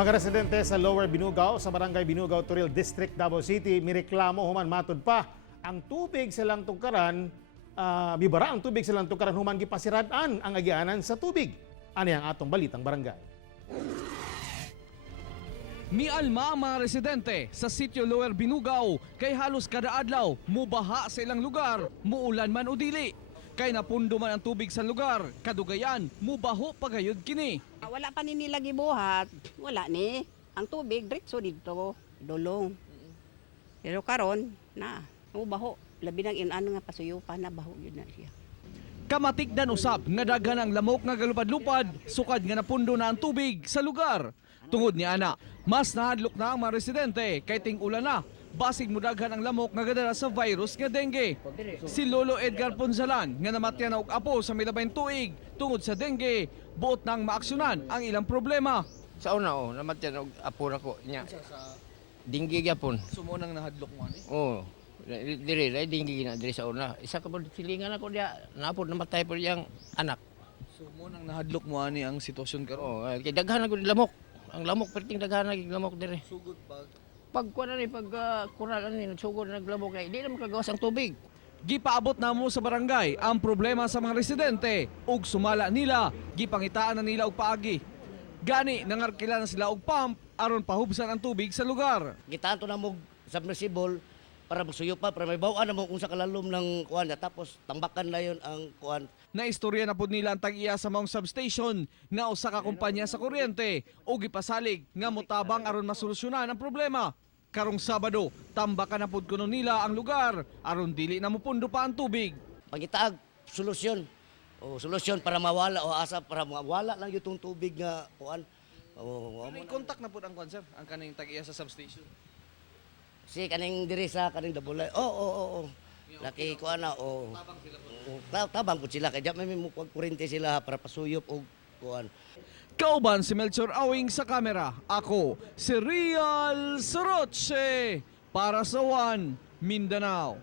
Mga residente sa Lower Binugaw sa Barangay Binugaw, Turil District, Davao City, mireklamo human matud pa ang tubig silang tungkaran, bibara ang tubig silang tungkaran human gipasirad-an ang agianan sa tubig. Ano ang atong balitang barangay? Mialma ang mga residente sa sitio Lower Binugaw kay halos kada adlaw mubaha sa ilang lugar, muulan man o dili. Kay napundo man ang tubig sa lugar, kadugayan mubaho pagayod kini. Wala pa ni nila gibuhat, wala ni. Ang tubig diretso dito, dulong. Pero karon na, mubaho. Labi nang inano nga pasuyupan na baho yun na siya. Kamatikdan usab nga daghan ang lamok nga galupad-lupad, sukad nga napundo na ang tubig sa lugar. Tungod ni ana, mas nahadlok na ang mga residente kay ting-ulan na. Basig mudaghan ang lamok nga gadala sa virus nga dengue. Si Lolo Edgar Ponzalan nga namatyan og apo sa milabayng tuig tungod sa dengue, buot nang maaksyonan ang ilang problema. Sa una namatyan og apo nako nya. Dinggi gyapon. Sumunang nahadlok mo ani. Oh. Diri dinggi na diri sa una. Isa ka pod silingan ako dia napod namatay pod yang anak. Sumunang nahadlok mo ani ang sitwasyon karon. Oh, kay daghan na gud lamok. Ang lamok perting daghan na gid lamok diri. Sugod Pag kuan ni pag kural ni nagsugod na naglamok kay di na makagawas ang tubig. Gipaabot na mo sa barangay ang problema sa mga residente ug sumala nila, gipangitaan na nila og paagi. Gani nangarkila na sila og pump aron pahubsan ang tubig sa lugar. Gitanto na mo submersible para magsuyo pa para may bawaan na mo kung sa kalalom ng kuan tapos tambakan na yon ang kuan. Naistorya na pud nila ang tag-iya sa maong substation nga usa ka kumpanya sa kuryente o gipasalig nga motabang aron masolusyonan ang problema. Karong Sabado, tambakan na pud kuno nila ang lugar aron dili na mopundo pa ang tubig. Pangitaag solusyon. O solusyon para mawala o asa para mawala lang yung tubig nga kuan. May contact na pud ang sir, ang kaning tag-iya sa substation. Si kaning diri sa kaning dabulay. Oo. Laki kuan na o. Tabang pud sila kay may kuryente sila para pasuyop og kuan. Kauban si Melchor Awing sa kamera. Ako, si Real Soroche para sa One Mindanao.